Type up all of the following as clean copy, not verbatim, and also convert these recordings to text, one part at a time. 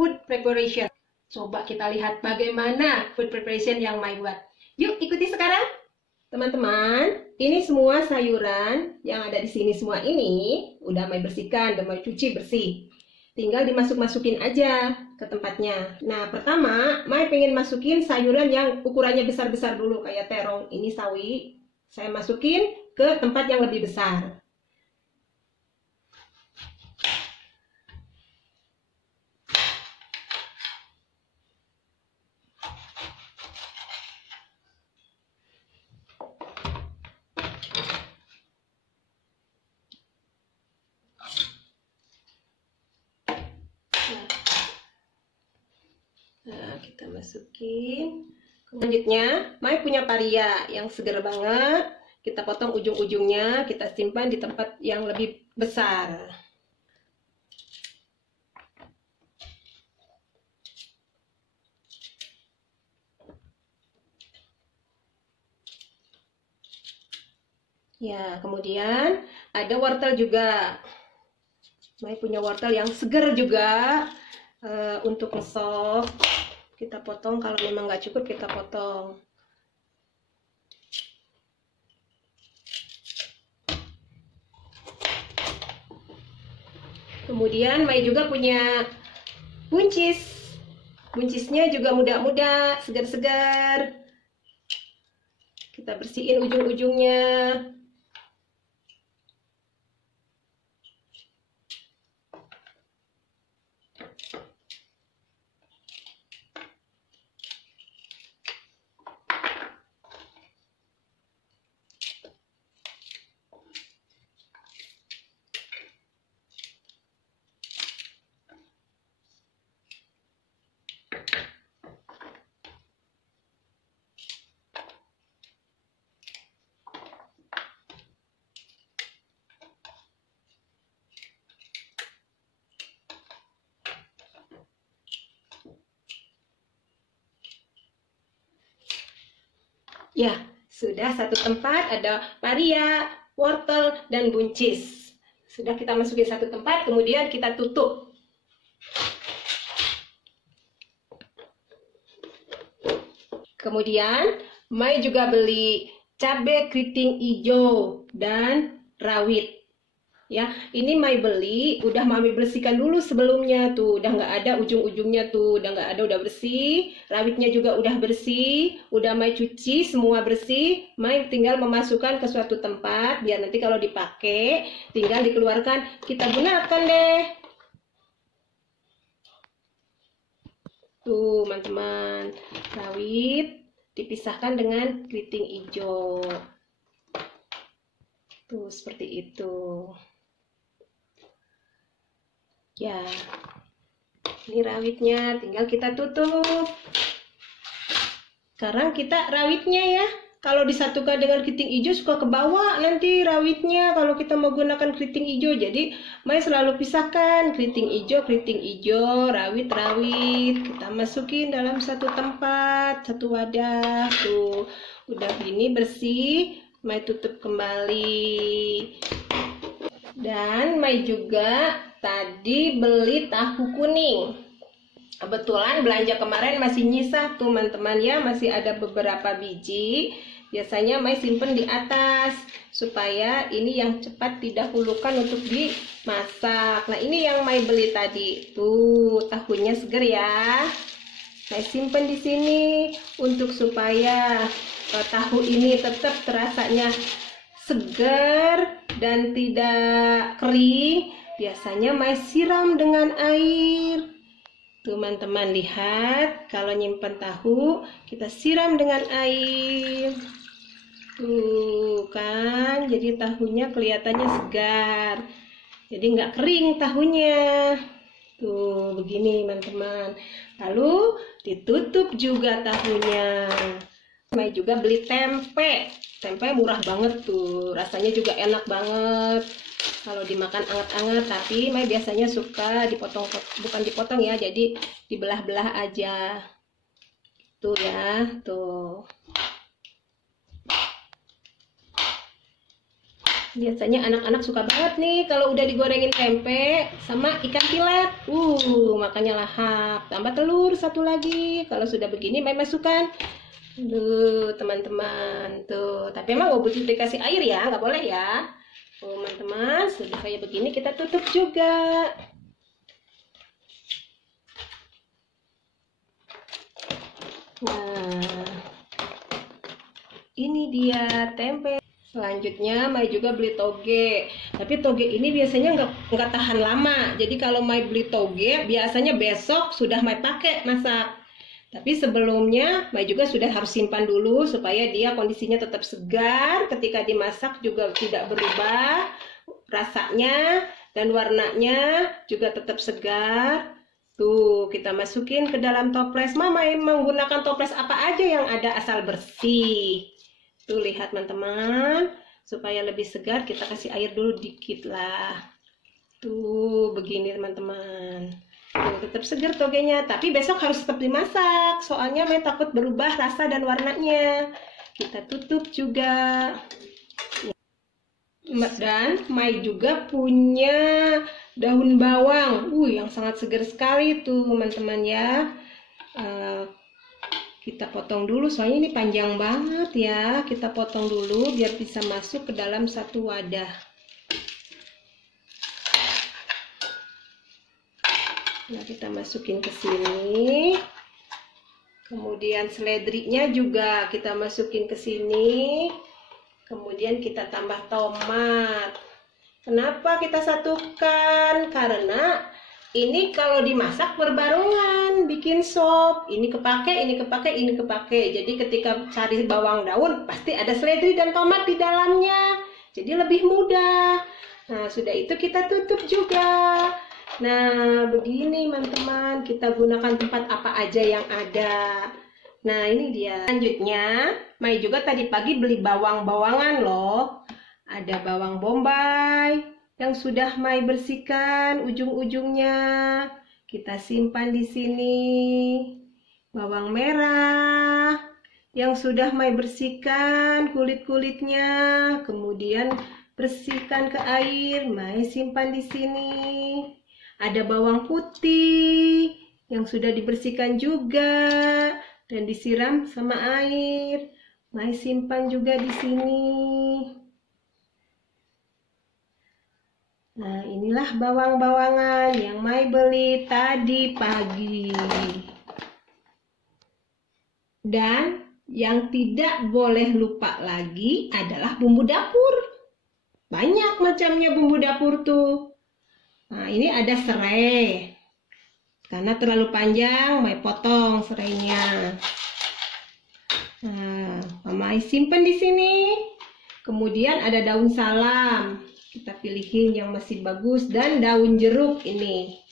food preparation. Coba kita lihat bagaimana food preparation yang Mai buat. Yuk ikuti sekarang. Teman-teman, ini semua sayuran yang ada di sini semua ini udah Mai bersihkan, udah Mai cuci bersih. Tinggal dimasuk-masukin aja ke tempatnya. Nah, pertama, Mai pengen masukin sayuran yang ukurannya besar-besar dulu, kayak terong. Ini sawi, saya masukin ke tempat yang lebih besar. Nah, kita masukin. Selanjutnya, Mai punya paria yang segar banget. Kita potong ujung-ujungnya, kita simpan di tempat yang lebih besar. Ya, kemudian ada wortel juga. Mai punya wortel yang segar juga. Untuk ngesop kita potong, kalau memang nggak cukup kita potong. Kemudian Mai juga punya buncis. Buncisnya juga muda-muda, segar-segar. Kita bersihin ujung-ujungnya. Ya, sudah satu tempat ada paria, wortel, dan buncis. Sudah kita masukin satu tempat, kemudian kita tutup. Kemudian, Mai juga beli cabai keriting hijau dan rawit. Ya, ini Mai beli, udah Mami bersihkan dulu sebelumnya tuh, udah nggak ada ujung-ujungnya tuh, udah nggak ada, udah bersih. Rawitnya juga udah bersih, udah Mai cuci semua bersih. Mai tinggal memasukkan ke suatu tempat, biar nanti kalau dipakai, tinggal dikeluarkan, kita gunakan deh. Tuh, teman-teman, rawit dipisahkan dengan keriting hijau. Tuh, seperti itu. Ya, ini rawitnya, tinggal kita tutup. Sekarang kita rawitnya ya, kalau disatukan dengan keriting hijau suka ke bawah nanti rawitnya kalau kita mau gunakan keriting hijau. Jadi Mai selalu pisahkan keriting hijau, rawit. Kita masukin dalam satu tempat, satu wadah. Tuh, udah gini bersih, Mai tutup kembali. Dan Mai juga tadi beli tahu kuning. Kebetulan belanja kemarin masih nyisa teman-teman ya, masih ada beberapa biji. Biasanya Mai simpen di atas supaya ini yang cepat didahulukan untuk dimasak. Nah, ini yang Mai beli tadi. Tuh, tahunya seger ya. Mai simpen di sini untuk supaya tahu ini tetap terasanya segar dan tidak kering. Biasanya Mai siram dengan air. Teman-teman lihat, kalau nyimpan tahu kita siram dengan air. Tuh kan, jadi tahunya kelihatannya segar. Jadi nggak kering tahunya. Tuh begini teman-teman. Lalu ditutup juga tahunya. Mai juga beli tempe. Tempe murah banget tuh, rasanya juga enak banget kalau dimakan anget-anget. Tapi Mai biasanya suka dipotong, bukan dipotong ya, jadi dibelah-belah aja tuh ya. Tuh Biasanya anak-anak suka banget nih kalau udah digorengin tempe sama ikan pilet. Makanya lahap. Tambah telur satu lagi. Kalau sudah begini, Mai masukkan. Teman-teman. Tuh. Tapi emang nggak butuh dikasih air ya, nggak boleh ya. Teman-teman, sudah kayak begini kita tutup juga. Nah, ini dia tempe. Selanjutnya Mai juga beli toge, tapi toge ini biasanya nggak tahan lama. Jadi kalau Mai beli toge, biasanya besok sudah Mai pakai masak. Tapi sebelumnya Mai juga sudah harus simpan dulu supaya dia kondisinya tetap segar. Ketika dimasak juga tidak berubah rasanya dan warnanya juga tetap segar. Tuh kita masukin ke dalam toples. Mai menggunakan toples apa aja yang ada asal bersih. Tuh lihat teman-teman, supaya lebih segar kita kasih air dulu dikit lah. Tuh begini teman-teman. Tuh tetap segar togenya, tapi besok harus tetap dimasak. Soalnya Mai takut berubah rasa dan warnanya. Kita tutup juga. Dan Mai juga punya daun bawang. Yang sangat segar sekali tuh teman-teman ya. Kita potong dulu, soalnya ini panjang banget ya. Kita potong dulu biar bisa masuk ke dalam satu wadah. Nah, kita masukin ke sini. Kemudian seledrinya juga kita masukin ke sini. Kemudian kita tambah tomat. Kenapa kita satukan? Karena ini kalau dimasak berbarengan, bikin sop. Ini kepake, ini kepake, ini kepake. Jadi ketika cari bawang daun, pasti ada seledri dan tomat di dalamnya. Jadi lebih mudah. Nah, sudah itu kita tutup juga. Nah, begini teman-teman. Kita gunakan tempat apa aja yang ada. Nah, ini dia. Selanjutnya, Mai juga tadi pagi beli bawang-bawangan loh. Ada bawang bombay yang sudah Mai bersihkan ujung-ujungnya, kita simpan di sini. Bawang merah yang sudah Mai bersihkan kulit-kulitnya, kemudian bersihkan ke air, Mai simpan di sini. Ada bawang putih yang sudah dibersihkan juga dan disiram sama air, Mai simpan juga di sini. Nah, inilah bawang-bawangan yang Mai beli tadi pagi. Dan yang tidak boleh lupa lagi adalah bumbu dapur. Banyak macamnya bumbu dapur tuh. Nah, ini ada serai. Karena terlalu panjang, Mai potong serainya. Nah, Mai simpan di sini. Kemudian ada daun salam. Kita pilihin yang masih bagus, dan daun jeruk ini.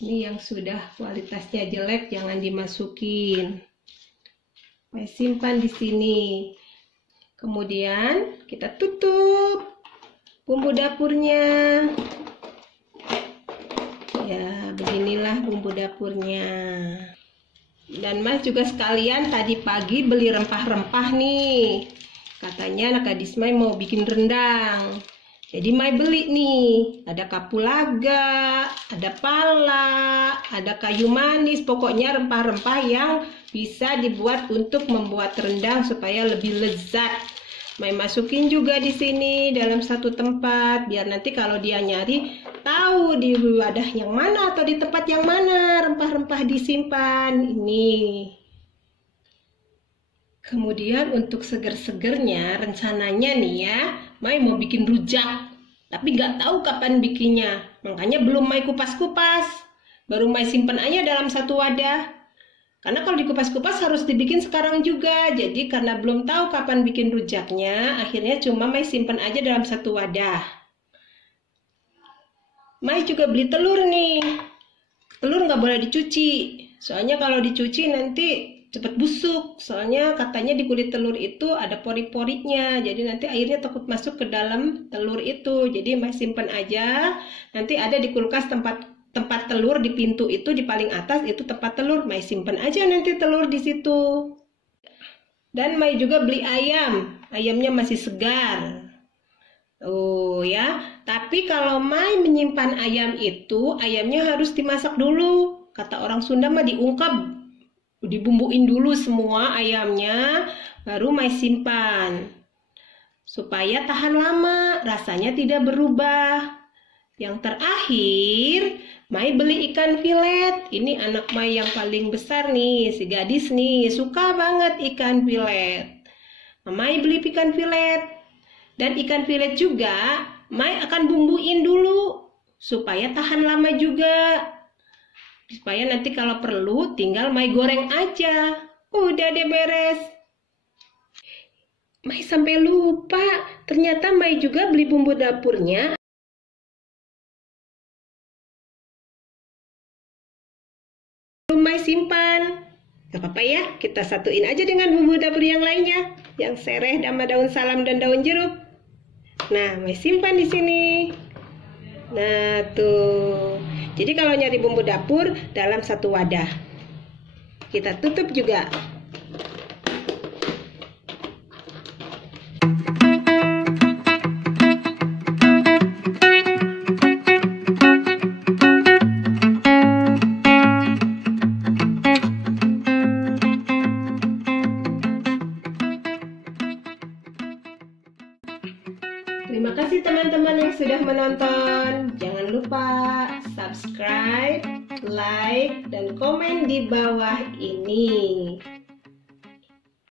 Ini yang sudah kualitasnya jelek jangan dimasukin. Mai simpan di sini. Kemudian kita tutup bumbu dapurnya. Ya, beginilah bumbu dapurnya. Dan Mas juga sekalian tadi pagi beli rempah-rempah nih. Katanya anak gadis Mai mau bikin rendang. Jadi Mai beli nih. Ada kapulaga, ada pala, ada kayu manis. Pokoknya rempah-rempah yang bisa dibuat untuk membuat rendang supaya lebih lezat. Mai masukin juga di sini dalam satu tempat. Biar nanti kalau dia nyari, tahu di wadah yang mana atau di tempat yang mana rempah-rempah disimpan. Ini. Kemudian untuk seger-segernya rencananya nih ya, Mai mau bikin rujak. Tapi nggak tahu kapan bikinnya. Makanya belum Mai kupas-kupas. Baru Mai simpen aja dalam satu wadah. Karena kalau dikupas-kupas harus dibikin sekarang juga. Jadi karena belum tahu kapan bikin rujaknya, akhirnya cuma Mai simpen aja dalam satu wadah. Mai juga beli telur nih. Telur nggak boleh dicuci. Soalnya kalau dicuci nanti cepat busuk, soalnya katanya di kulit telur itu ada pori-porinya, jadi nanti airnya takut masuk ke dalam telur itu. Jadi Mai simpen aja, nanti ada di kulkas tempat telur di pintu itu, di paling atas itu tempat telur. Mai simpen aja nanti telur di situ. Dan Mai juga beli ayam, ayamnya masih segar. Oh ya, tapi kalau Mai menyimpan ayam itu, ayamnya harus dimasak dulu. Kata orang Sunda mah diungkap, dibumbuin dulu semua ayamnya, baru Mai simpan. Supaya tahan lama, rasanya tidak berubah. Yang terakhir, Mai beli ikan filet. Ini anak Mai yang paling besar nih, si gadis nih, suka banget ikan filet. Mai beli ikan filet. Dan ikan filet juga, Mai akan bumbuin dulu supaya tahan lama juga. Supaya nanti kalau perlu tinggal Mai goreng aja. Udah deh beres. Mai sampai lupa, ternyata Mai juga beli bumbu dapurnya. Belum Mai simpan. Gak apa-apa ya, kita satuin aja dengan bumbu dapur yang lainnya. Yang sereh sama daun salam dan daun jeruk. Nah, Mai simpan di sini. Nah, tuh. Jadi kalau nyari bumbu dapur dalam satu wadah. Kita tutup juga. Terima kasih teman-teman yang sudah menonton. Jangan lupa subscribe, like, dan komen di bawah ini.